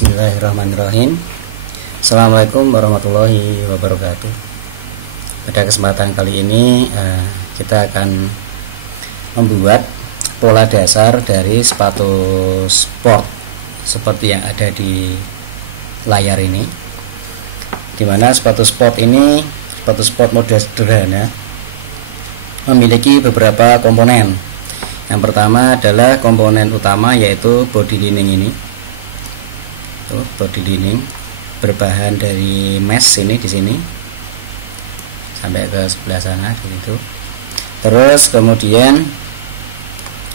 Bismillahirrahmanirrahim. Assalamualaikum warahmatullahi wabarakatuh. Pada kesempatan kali ini kita akan membuat pola dasar dari sepatu sport seperti yang ada di layar ini, dimana sepatu sport ini, sepatu sport model sederhana, memiliki beberapa komponen. Yang pertama adalah komponen utama, yaitu body lining ini. Body lining berbahan dari mesh ini, di sini sampai ke sebelah sana gitu. Terus kemudian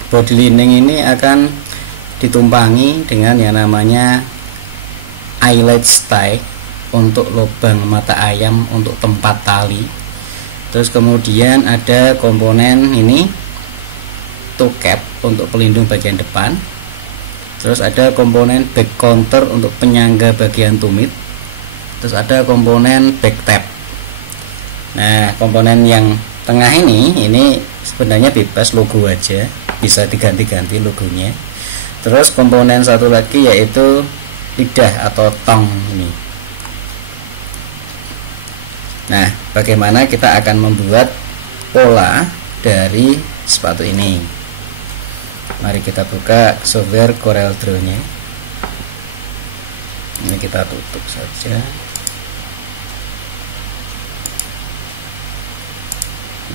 body lining ini akan ditumpangi dengan yang namanya eyelet tie untuk lubang mata ayam untuk tempat tali. Terus kemudian ada komponen ini toe cap untuk pelindung bagian depan. Terus ada komponen back counter untuk penyangga bagian tumit. Terus ada komponen back tab. Nah, komponen yang tengah ini sebenarnya bebas, logo aja, bisa diganti-ganti logonya. Terus komponen satu lagi yaitu lidah atau tong ini. Nah, bagaimana kita akan membuat pola dari sepatu ini? Mari kita buka software Corel Draw nya. Ini kita tutup saja.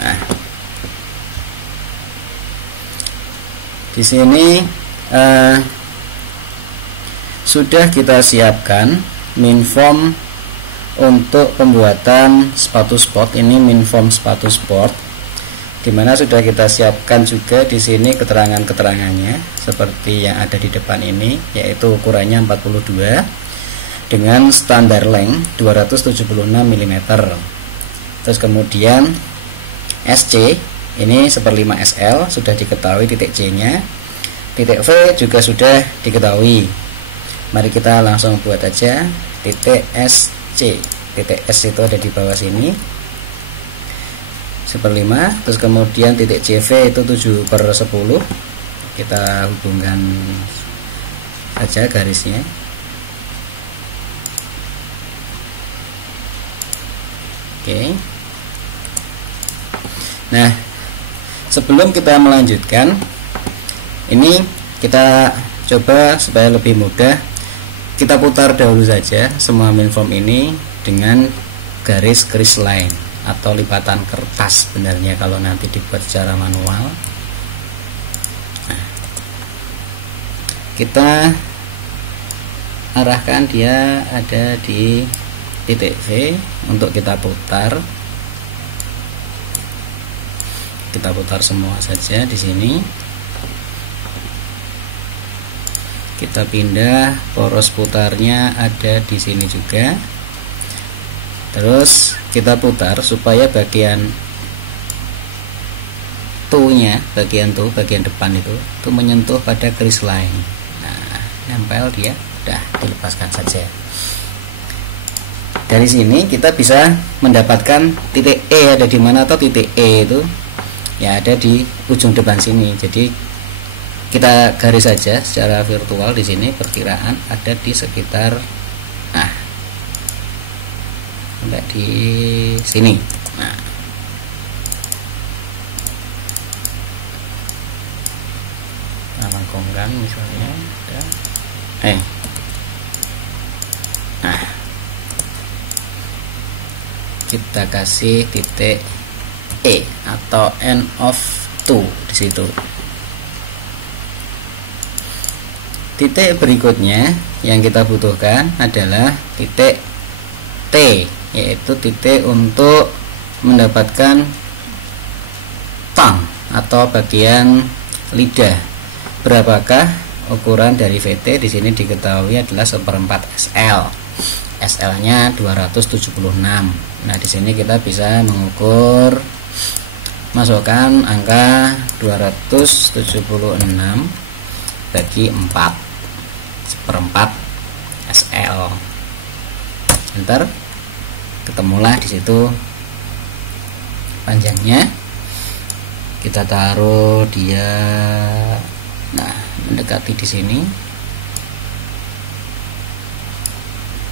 Nah, di sini sudah kita siapkan min form untuk pembuatan sepatu sport. Ini min form sepatu sport, dimana sudah kita siapkan juga di sini keterangan-keterangannya seperti yang ada di depan ini, yaitu ukurannya 42 dengan standar length 276 mm. Terus kemudian SC ini 1/5 SL sudah diketahui titik C nya, titik V juga sudah diketahui. Mari kita langsung buat aja titik SC. Titik S itu ada di bawah sini 1/5, terus kemudian titik CV itu 7/10. Kita hubungkan saja garisnya. Oke. Nah, sebelum kita melanjutkan, ini kita coba supaya lebih mudah, kita putar dahulu saja semua min form ini dengan garis line atau lipatan kertas sebenarnya kalau nanti dibuat secara manual. Nah, kita arahkan dia ada di titik V untuk kita putar. Kita putar semua saja di sini. Kita pindah, poros putarnya ada di sini juga. Terus kita putar supaya bagian toe-nya, bagian depan itu menyentuh pada garis line. Nah, nempel dia, udah dilepaskan saja. Dari sini kita bisa mendapatkan titik E ada di mana, atau titik E itu ya ada di ujung depan sini. Jadi kita garis saja secara virtual di sini, perkiraan ada di sekitar sampai di sini. Nah, langkungkan misalnya ada. Nah, kita kasih titik E atau end of two di situ. Titik berikutnya yang kita butuhkan adalah titik T, yaitu titik untuk mendapatkan tang atau bagian lidah. Berapakah ukuran dari VT? Di sini diketahui adalah 1/4 SL. SL-nya 276. Nah, di sini kita bisa mengukur, masukkan angka 276 bagi 4, 1/4 SL. Enter. Ketemulah di situ panjangnya. Kita taruh dia, nah, mendekati di sini.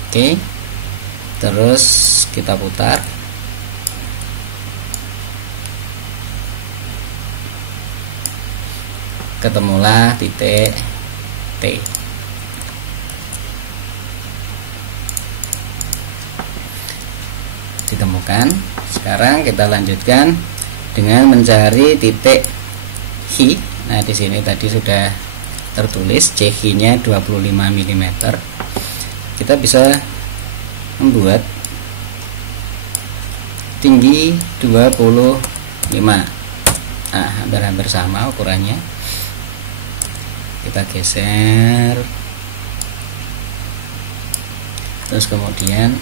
Oke, terus kita putar. Ketemulah titik T. Ditemukan. Sekarang kita lanjutkan dengan mencari titik H. Nah, di sini tadi sudah tertulis CH-nya 25 mm. Kita bisa membuat tinggi 25. Nah, hampir-hampir sama ukurannya. Kita geser. Terus kemudian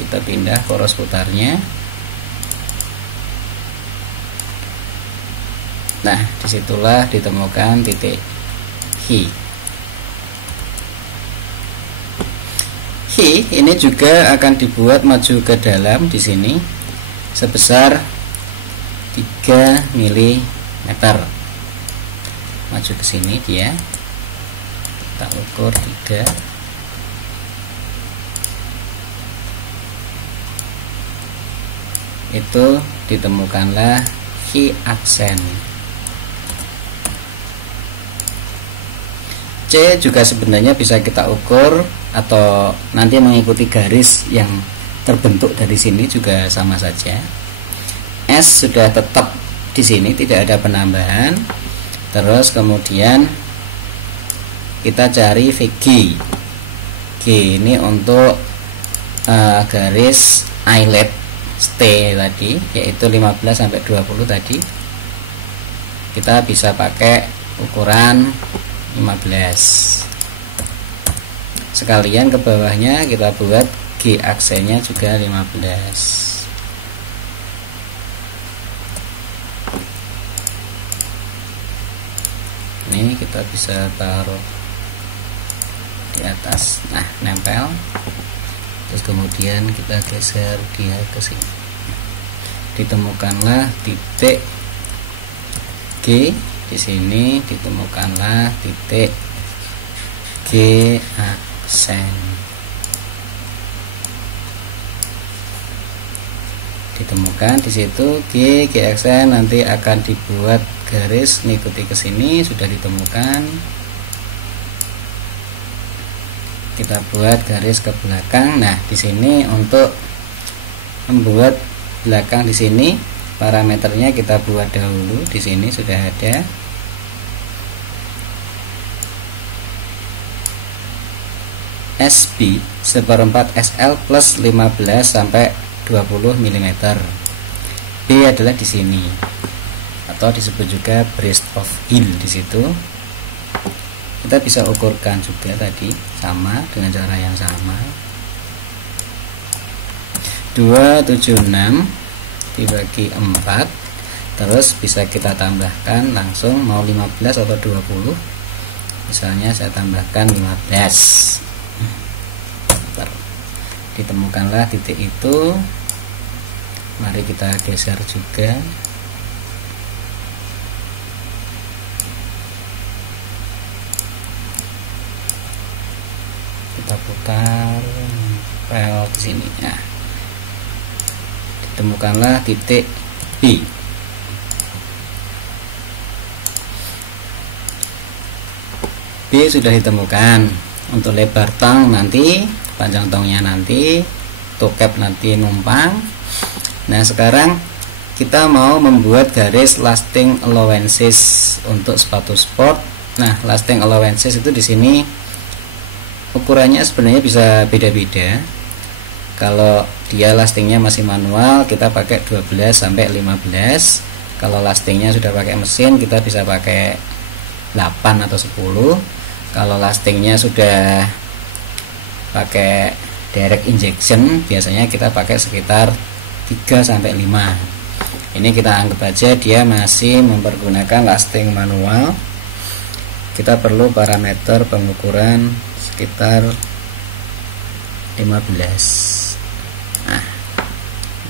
kita pindah poros putarnya. Nah, disitulah ditemukan titik H. H ini juga akan dibuat maju ke dalam di sini sebesar 3 mm. Maju ke sini dia. Kita ukur 3. Itu ditemukanlah H aksen. C juga sebenarnya bisa kita ukur atau nanti mengikuti garis yang terbentuk dari sini juga sama saja. S sudah tetap di sini, tidak ada penambahan. Terus kemudian kita cari VG. G ini untuk garis eyelet T tadi, yaitu 15 sampai 20 tadi. Kita bisa pakai ukuran 15. Sekalian ke bawahnya kita buat G aksennya juga 15. Ini kita bisa taruh di atas. Nah, nempel. Terus kemudian kita geser dia ke sini. Ditemukanlah titik G. Di sini ditemukanlah titik G aksen. Ditemukan di situ G aksen, nanti akan dibuat garis mengikuti ke sini. Sudah ditemukan. Kita buat garis ke belakang. Nah, di sini untuk membuat belakang di sini parameternya kita buat dahulu. Di sini sudah ada. SB 1/4 SL plus 15 sampai 20 mm. B adalah di sini, atau disebut juga breast of heel. Di situ kita bisa ukurkan juga tadi sama dengan cara yang sama. 276 dibagi 4, terus bisa kita tambahkan langsung mau 15 atau 20. Misalnya saya tambahkan 15. Ditemukanlah titik itu. Mari kita geser juga. Kita putar pel ke sini. Nah, ditemukanlah titik B. B sudah ditemukan. Untuk lebar tong nanti, panjang tongnya nanti, toe cap nanti numpang. Nah, sekarang kita mau membuat garis lasting allowances untuk sepatu sport. Nah, lasting allowances itu di sini ukurannya sebenarnya bisa beda-beda. Kalau dia lastingnya masih manual, kita pakai 12 sampai 15. Kalau lastingnya sudah pakai mesin, kita bisa pakai 8 atau 10. Kalau lastingnya sudah pakai direct injection, biasanya kita pakai sekitar 3 sampai 5. Ini kita anggap aja dia masih mempergunakan lasting manual. Kita perlu parameter pengukuran sekitar 15. Nah,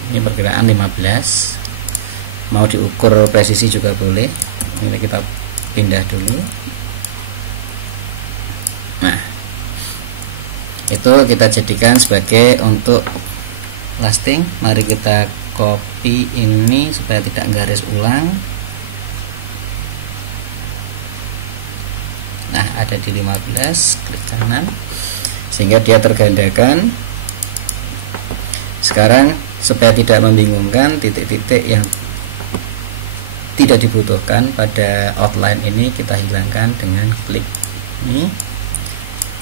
ini perkiraan 15. Mau diukur presisi juga boleh. Ini kita pindah dulu. Nah, itu kita jadikan sebagai untuk lasting. Mari kita copy ini supaya tidak garis ulang. Nah, ada di 15, klik kanan sehingga dia tergandakan. Sekarang supaya tidak membingungkan, titik-titik yang tidak dibutuhkan pada outline ini kita hilangkan dengan klik ini.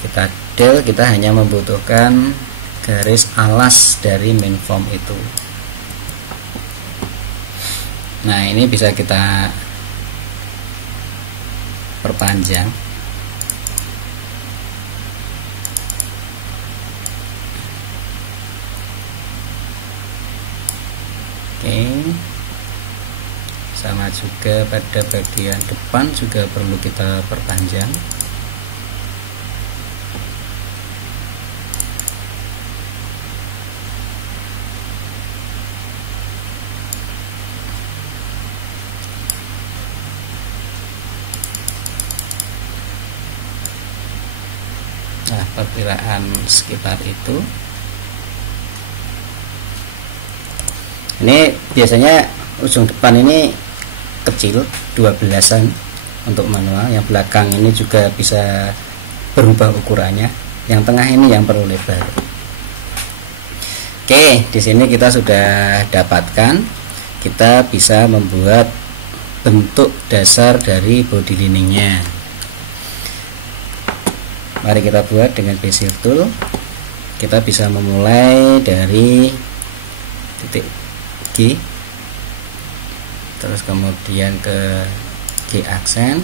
Kita del, kita hanya membutuhkan garis alas dari main form itu. Nah, ini bisa kita perpanjang. Oke. Sama juga pada bagian depan juga perlu kita perpanjang. Nah, perkiraan sekitar itu. Ini biasanya ujung depan ini kecil, 12-an untuk manual. Yang belakang ini juga bisa berubah ukurannya. Yang tengah ini yang perlu lebar. Oke, di sini kita sudah dapatkan. Kita bisa membuat bentuk dasar dari body liningnya. Mari kita buat dengan bezier tool. Kita bisa memulai dari titik G, terus kemudian ke G aksen.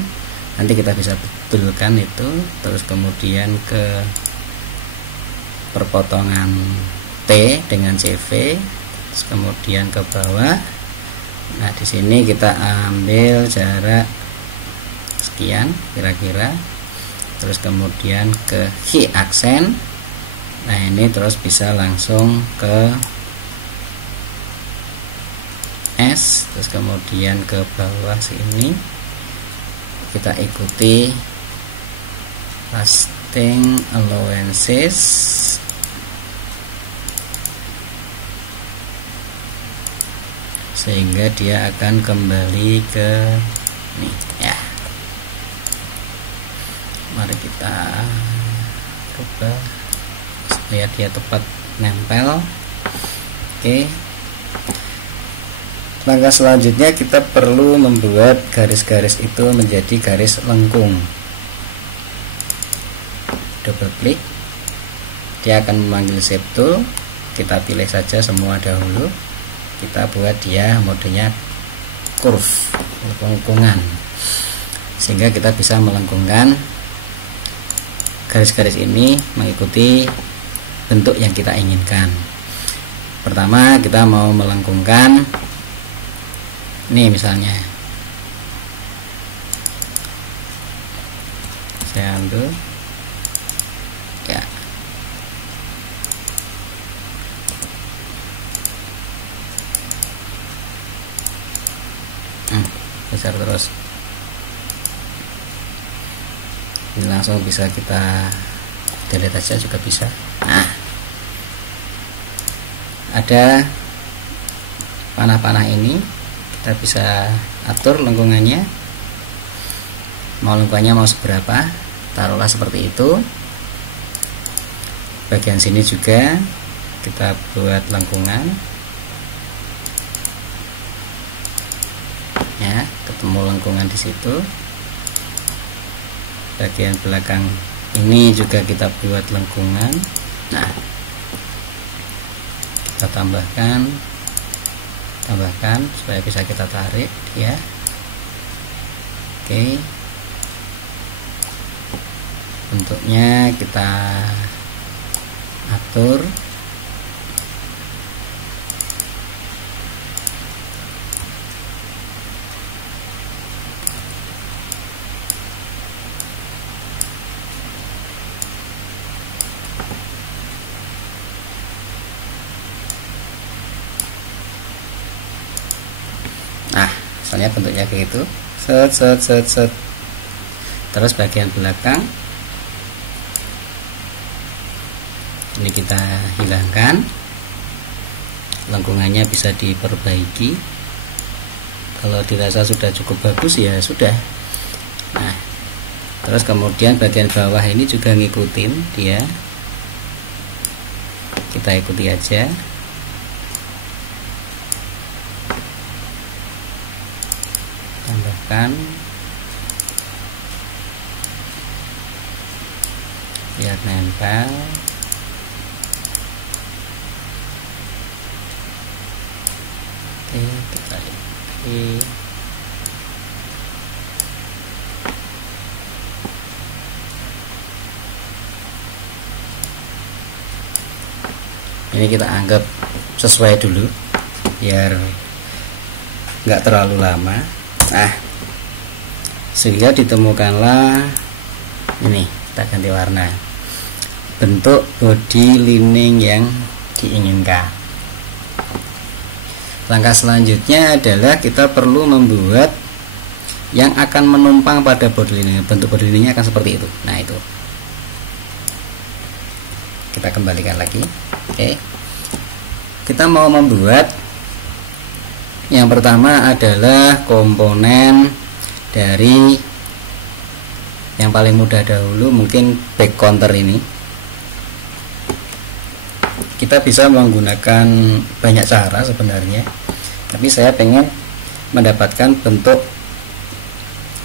Nanti kita bisa betulkan itu, terus kemudian ke perpotongan T dengan CV, terus kemudian ke bawah. Nah, di sini kita ambil jarak sekian kira-kira, terus kemudian ke H aksen. Nah, ini terus bisa langsung ke S, terus kemudian ke bawah sini. Kita ikuti lasting allowances sehingga dia akan kembali ke ini ya. Mari kita coba supaya dia tepat nempel. Oke. Langkah selanjutnya kita perlu membuat garis-garis itu menjadi garis lengkung. Double klik, dia akan memanggil shape tool. Kita pilih saja semua dahulu. Kita buat dia modenya curve, lengkungan, sehingga kita bisa melengkungkan garis-garis ini mengikuti bentuk yang kita inginkan. Pertama, kita mau melengkungkan ini, misalnya saya ambil ya, besar terus. Ini langsung bisa kita delete aja juga bisa. Nah, ada panah-panah ini kita bisa atur lengkungannya, mau lengkungannya mau seberapa, taruhlah seperti itu. Bagian sini juga kita buat lengkungan ya, ketemu lengkungan di situ. Bagian belakang ini juga kita buat lengkungan. Nah, kita tambahkan supaya bisa kita tarik ya. Oke, bentuknya kita atur. Misalnya bentuknya kayak gitu, set. Terus bagian belakang Ini kita hilangkan, lengkungannya bisa diperbaiki. Kalau dirasa sudah cukup bagus ya sudah. Nah, terus kemudian bagian bawah ini juga ngikutin dia, kita ikuti aja. Tambahkan biar nempel. Oke, kita ikuti. Ini kita anggap sesuai dulu biar nggak terlalu lama. Nah, sehingga ditemukanlah ini, kita ganti warna, bentuk body lining yang diinginkan. Langkah selanjutnya adalah kita perlu membuat yang akan menumpang pada body lining. Bentuk body liningnya akan seperti itu. Nah, itu kita kembalikan lagi. Oke, kita mau membuat yang pertama adalah komponen dari yang paling mudah dahulu, mungkin back counter ini. Kita bisa menggunakan banyak cara sebenarnya, tapi saya pengen mendapatkan bentuk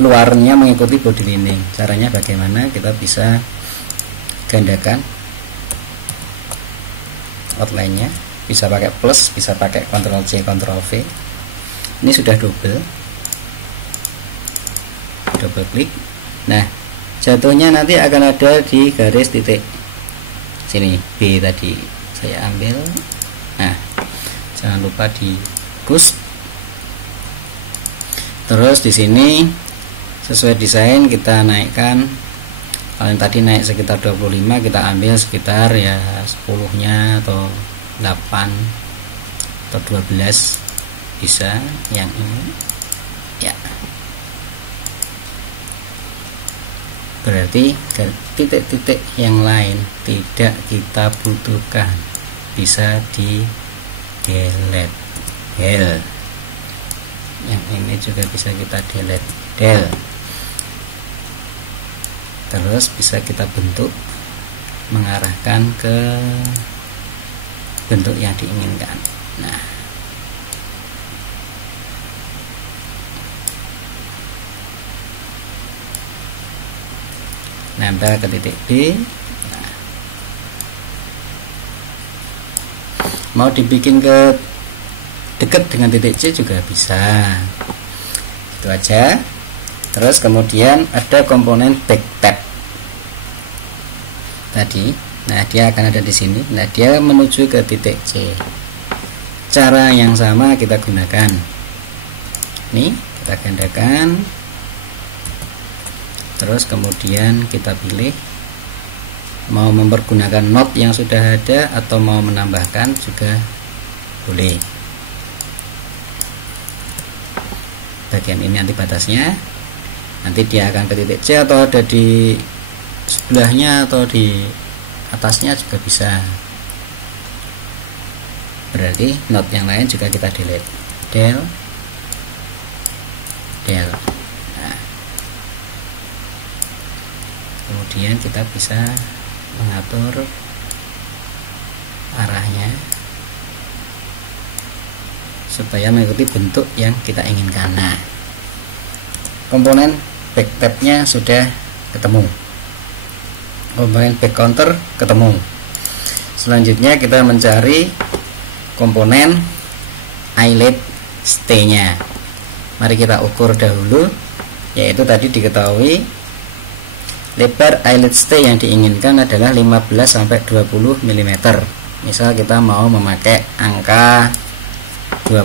luarnya mengikuti body lining. Caranya bagaimana? Kita bisa gandakan outline-nya, bisa pakai plus, bisa pakai Ctrl C, Ctrl V. Ini sudah double klik. Nah, jatuhnya nanti akan ada di garis titik sini, B tadi saya ambil. Nah, jangan lupa di push. Terus di sini sesuai desain kita naikkan. Kalau yang tadi naik sekitar 25, kita ambil sekitar ya 10-nya atau 8 atau 12 bisa. Yang ini ya, berarti titik-titik yang lain tidak kita butuhkan, bisa di delete. Yang ini juga bisa kita delete, del. Terus bisa kita bentuk mengarahkan ke bentuk yang diinginkan. Nah, nempel ke titik B. Nah, mau dibikin ke dekat dengan titik C juga bisa. Itu aja. Terus kemudian ada komponen back tab tadi. Nah, dia akan ada di sini. Nah, dia menuju ke titik C. Cara yang sama kita gunakan. Nih, kita gandakan. Terus kemudian kita pilih mau mempergunakan not yang sudah ada atau mau menambahkan juga boleh. Bagian ini nanti batasnya, nanti dia akan ke titik C atau ada di sebelahnya atau di atasnya juga bisa. Berarti not yang lain juga kita delete, del. Nah, kemudian kita bisa mengatur arahnya supaya mengikuti bentuk yang kita inginkan. Nah, komponen back tab-nya sudah ketemu, komponen back counter ketemu. Selanjutnya kita mencari komponen eyelid stay-nya. Mari kita ukur dahulu, yaitu tadi diketahui lebar eyelid stay yang diinginkan adalah 15-20 mm. Misal kita mau memakai angka 20,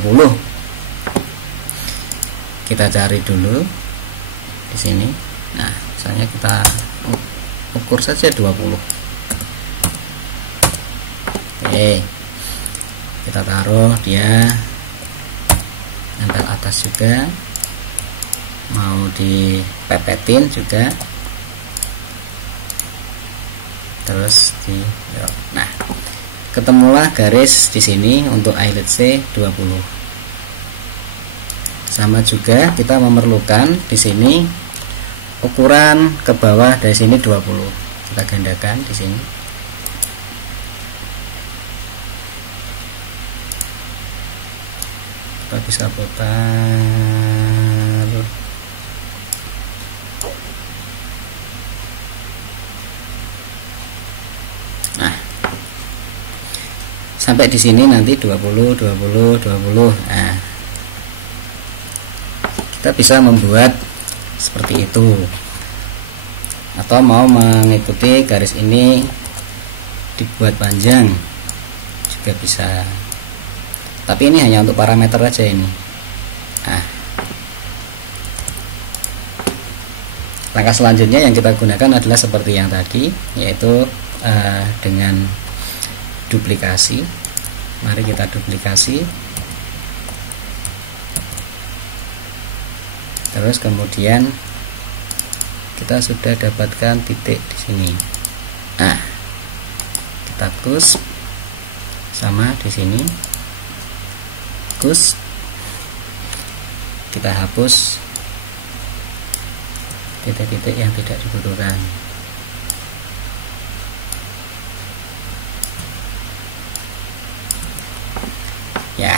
kita cari dulu di sini. Nah, misalnya kita ukur saja 20. Oke, kita taruh dia nempel atas juga, mau dipepetin juga terus di nah, ketemulah garis di sini untuk eyelet C 20. Sama juga kita memerlukan di sini ukuran ke bawah dari sini 20. Kita gandakan di sini. Kita bisa putar. Nah, sampai di sini nanti 20, 20, 20. Nah, kita bisa membuat seperti itu, atau mau mengikuti garis ini dibuat panjang juga bisa, tapi ini hanya untuk parameter aja ini. Nah, langkah selanjutnya yang kita gunakan adalah seperti yang tadi, yaitu dengan duplikasi. Mari kita duplikasi, terus kemudian kita sudah dapatkan titik di sini. Nah, kita kus sama di sini, kus, kita hapus titik-titik yang tidak dibutuhkan. Ya,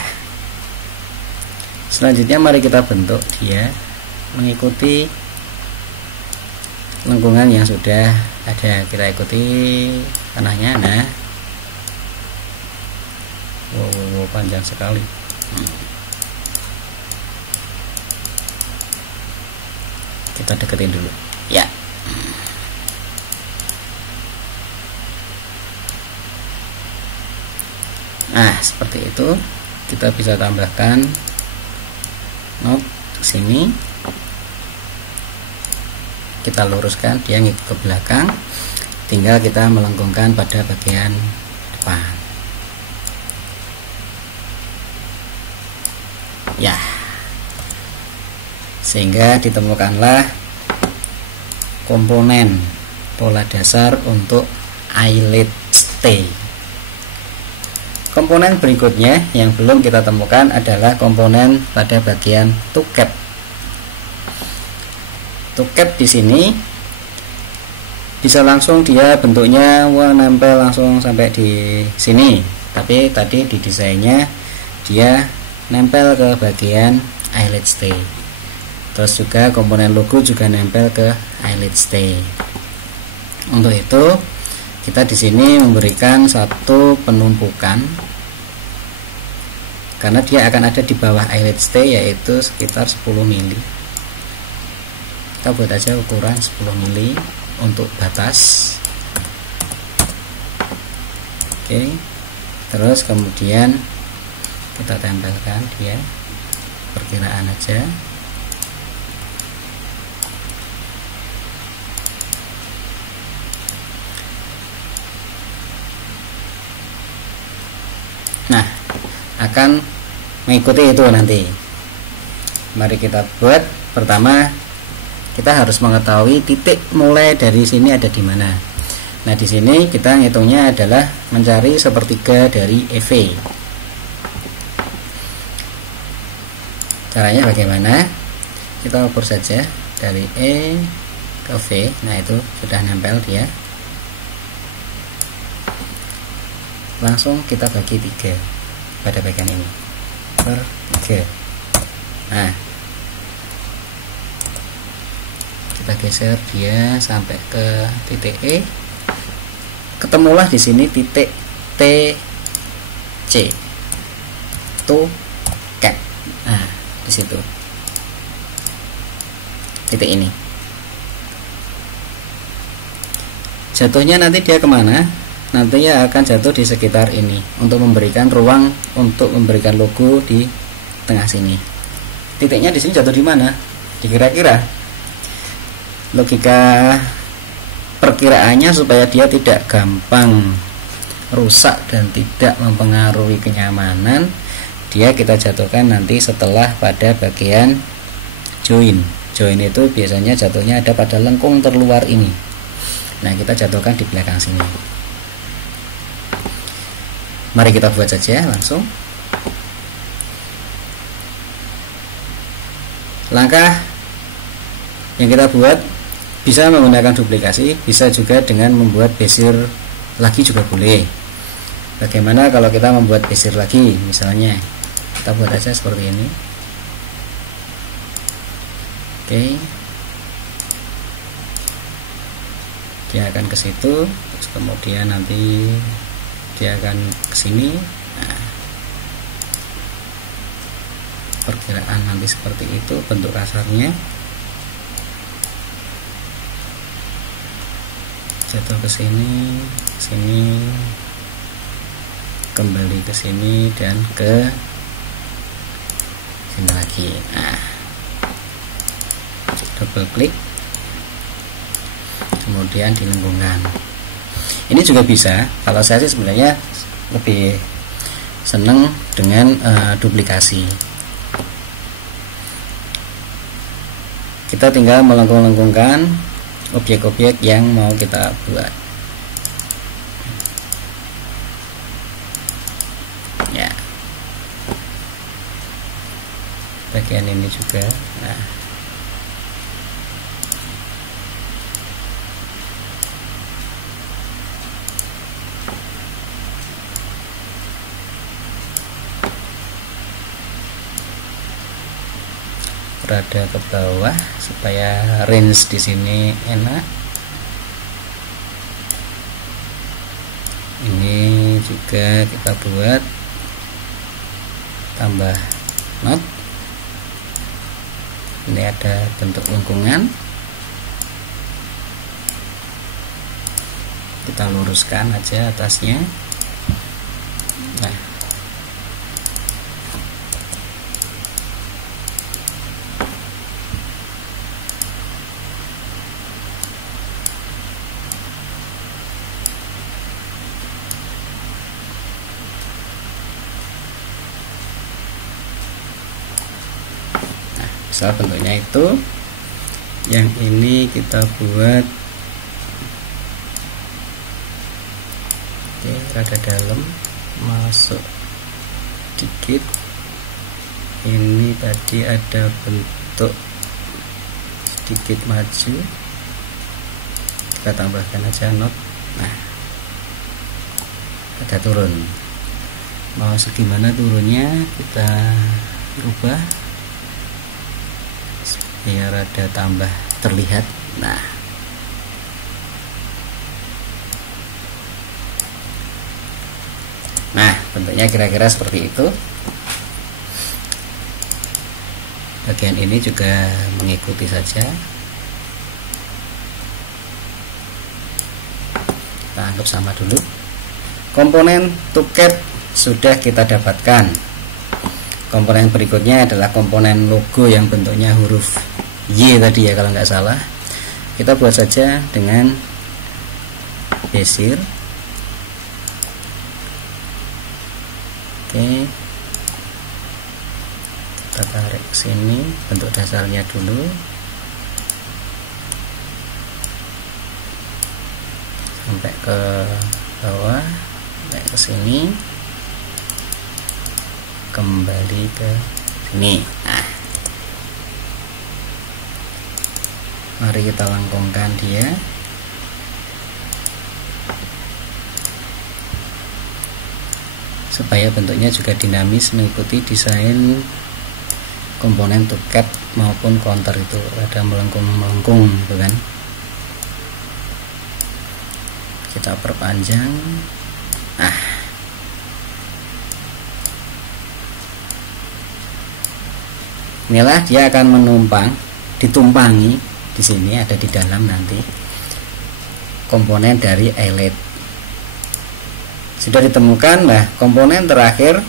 selanjutnya mari kita bentuk dia mengikuti lengkungan yang sudah ada. Kita ikuti tanahnya. Nah, wow, panjang sekali. Kita deketin dulu ya. Nah, seperti itu. Kita bisa tambahkan note ke sini, kita luruskan dia ngikut ke belakang, tinggal kita melengkungkan pada bagian depan ya, sehingga ditemukanlah komponen pola dasar untuk eyelet T. Komponen berikutnya yang belum kita temukan adalah komponen pada bagian tuket. Tuket di sini bisa langsung dia bentuknya nempel langsung sampai di sini, tapi tadi di desainnya dia nempel ke bagian eyelet T. Terus juga komponen logo juga nempel ke eyelet T. Untuk itu kita di sini memberikan satu penumpukan, karena dia akan ada di bawah eyelet T, yaitu sekitar 10 mili. Kita buat aja ukuran 10 mili untuk batas. Oke, terus kemudian kita tempelkan dia, perkiraan aja. Nah, akan mengikuti itu nanti. Mari kita buat. Pertama, kita harus mengetahui titik mulai dari sini ada di mana. Nah, di sini kita ngitungnya adalah mencari sepertiga dari EV. Caranya bagaimana? Kita ukur saja dari E ke V. Nah, itu sudah nempel dia. Langsung kita bagi 3 pada bagian ini per 3. Nah, kita geser dia sampai ke titik E. Ketemulah di sini titik TC, tuket. Nah, di situ titik ini. Jatuhnya nanti dia kemana? Nantinya akan jatuh di sekitar ini untuk memberikan ruang untuk memberikan logo di tengah sini. Titiknya di sini jatuh di mana? Dikira-kira logika perkiraannya supaya dia tidak gampang rusak dan tidak mempengaruhi kenyamanan, dia kita jatuhkan nanti setelah pada bagian join. Join itu biasanya jatuhnya ada pada lengkung terluar ini. Nah, kita jatuhkan di belakang sini. Mari kita buat saja langsung. Langkah yang kita buat bisa menggunakan duplikasi, bisa juga dengan membuat bezier lagi juga boleh. Bagaimana kalau kita membuat bezier lagi? Misalnya kita buat aja seperti ini. Oke, dia akan ke situ, terus kemudian nanti dia akan ke sini. Nah, perkiraan nanti seperti itu bentuk kasarnya. Jatuh ke sini, sini, kembali ke sini dan ke sini lagi. Nah, double klik, kemudian dilengkungkan. Ini juga bisa. Kalau saya sih sebenarnya lebih senang dengan duplikasi. Kita tinggal melengkung-lengkungkan objek-objek yang mau kita buat. Ya, bagian ini juga. Nah, rada ke bawah supaya range di sini enak. Ini juga kita buat tambah not. Ini ada bentuk lengkungan, kita luruskan aja atasnya. Nah, misal bentuknya itu. Yang ini kita buat rada dalam, masuk dikit. Ini tadi ada bentuk sedikit maju, kita tambahkan aja not. Nah, ada turun. Mau segimana turunnya kita rubah biar ada tambah terlihat. Nah, bentuknya kira-kira seperti itu. Bagian ini juga mengikuti saja. Kita anggap sama dulu. Komponen tuket sudah kita dapatkan. Komponen berikutnya adalah komponen logo yang bentuknya huruf Y tadi ya kalau nggak salah. Kita buat saja dengan bezier. Oke, kita tarik ke sini bentuk dasarnya dulu. Sampai ke bawah, sampai ke sini, kembali ke sini. Nah, mari kita lengkungkan dia. Supaya bentuknya juga dinamis mengikuti desain komponen tuket maupun counter itu, ada melengkung-melengkung gitu kan. Kita perpanjang. Nah, inilah dia akan menumpang, ditumpangi. Di sini ada di dalam nanti komponen dari eyelet. Sudah ditemukan. Nah, komponen terakhir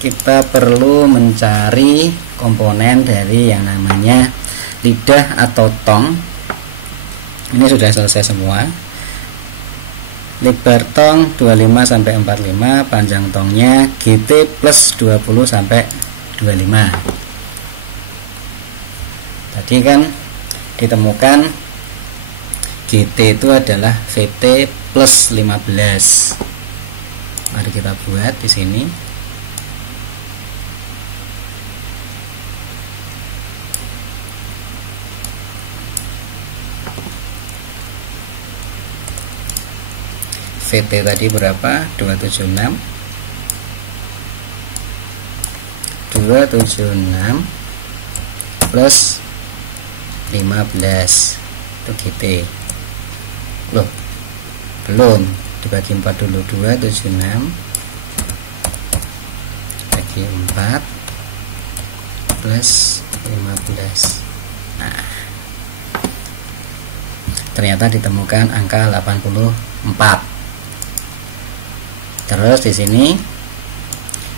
kita perlu mencari komponen dari yang namanya lidah atau tong. Ini sudah selesai semua. Lebar tong 25 sampai 45, panjang tongnya GT plus 20 sampai 25. Tadi kan ditemukan GT itu adalah VT plus 15. Mari kita buat di sini. VT tadi berapa? 276 plus 15 itu GT. Loh, belum, dibagi 4 dulu. 276 bagi 4 plus 15. Nah, ternyata ditemukan angka 84. Terus di sini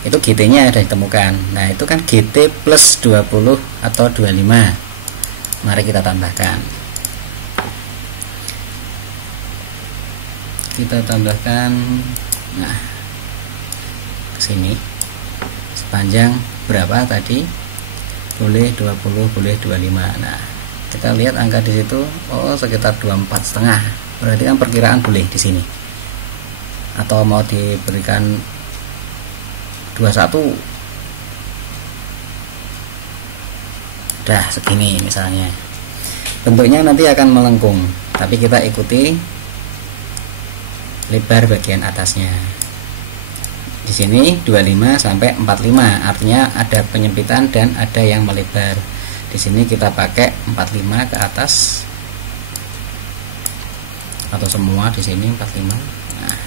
itu GT-nya ada ditemukan. Nah, itu kan GT plus 20 atau 25. Mari kita tambahkan. Kita tambahkan, nah, ke sini sepanjang berapa tadi? Boleh 20, boleh 25. Nah, kita lihat angka di situ, oh sekitar 24,5. Berarti kan perkiraan boleh di sini. Atau mau diberikan 21, udah segini misalnya. Bentuknya nanti akan melengkung, tapi kita ikuti lebar bagian atasnya. Di sini 25 sampai 45, artinya ada penyempitan dan ada yang melebar. Di sini kita pakai 45 ke atas, atau semua di sini 45. Nah,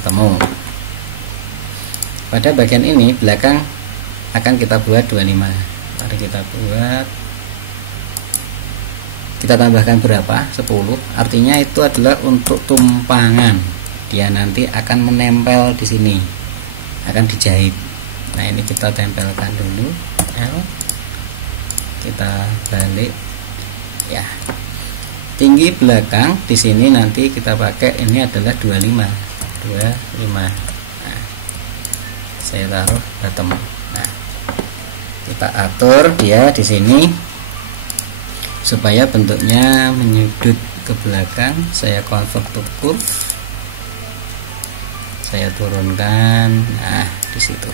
ketemu. Pada bagian ini belakang akan kita buat 25. Mari kita buat. Kita tambahkan berapa? 10. Artinya itu adalah untuk tumpangan. Dia nanti akan menempel di sini. Akan dijahit. Nah, ini kita tempelkan dulu L. Kita balik. Ya. Tinggi belakang di sini nanti kita pakai, ini adalah 25. Nah, saya taruh bottom. Nah, kita atur dia di sini supaya bentuknya menyudut ke belakang. Saya convert to curve, saya turunkan. Nah, di situ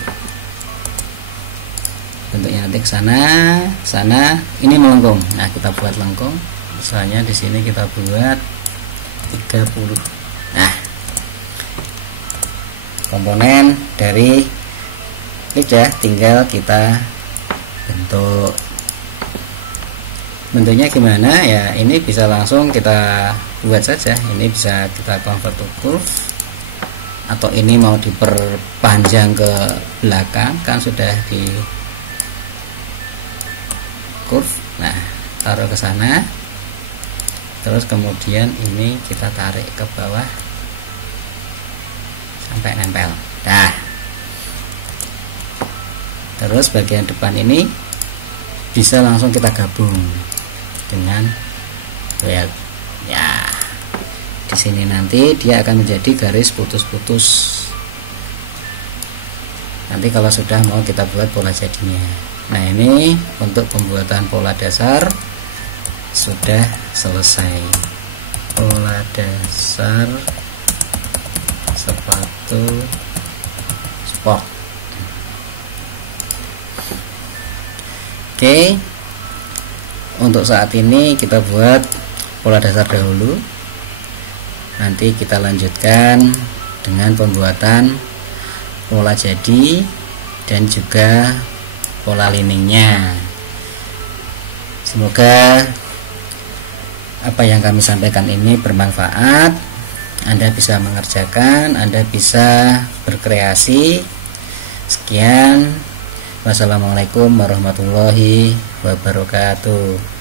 bentuknya nanti ke sana, ini melengkung. Nah, kita buat lengkung. Misalnya di sini kita buat 30. Nah, komponen dari lidah tinggal kita bentuk. Bentuknya gimana ya, ini bisa langsung kita buat saja. Ini bisa kita convert to curve, atau ini mau diperpanjang ke belakang, kan sudah di curve. Nah, taruh ke sana, terus kemudian ini kita tarik ke bawah sampai nempel. Nah, terus bagian depan ini bisa langsung kita gabung dengan weld. Ya, di sini nanti dia akan menjadi garis putus-putus. Nanti kalau sudah mau kita buat pola jadinya. Nah, ini untuk pembuatan pola dasar sudah selesai. Pola dasar sepatu sport. Oke, untuk saat ini kita buat pola dasar dahulu. Nanti kita lanjutkan dengan pembuatan pola jadi dan juga pola liningnya. Semoga apa yang kami sampaikan ini bermanfaat. Anda bisa mengerjakan, Anda bisa berkreasi. Sekian. Wassalamualaikum warahmatullahi wabarakatuh.